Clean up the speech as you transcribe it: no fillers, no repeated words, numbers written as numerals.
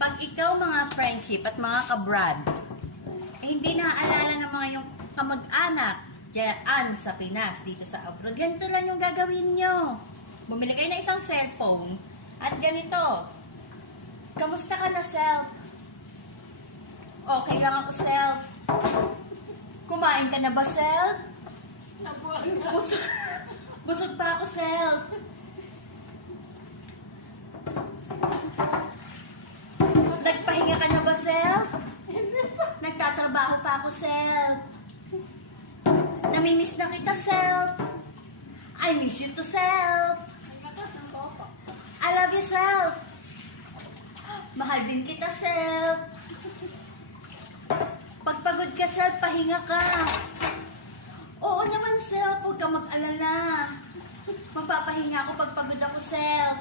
Pag ikaw mga friendship at mga kabrad, hindi naaalala ng mga yung kamag-anak dyan sa Pinas, dito sa abroad, ganito lang yung gagawin nyo. Bumili kayo ng isang cellphone at ganito. Kamusta ka na, self? Okay lang ako, self. Kumain ka na ba, self? Busog, busog pa ako, self. Nagpahinga ka na ba, self? Nagtatrabaho pa ako, self. Namimiss na kita, self. I miss you to, self. I love you, self. Mahal din kita, self. Pagpagod ka, self, pahinga ka. Oo naman, self. Huwag ka mag-alala. Magpapahinga ako pagpagod ako, self.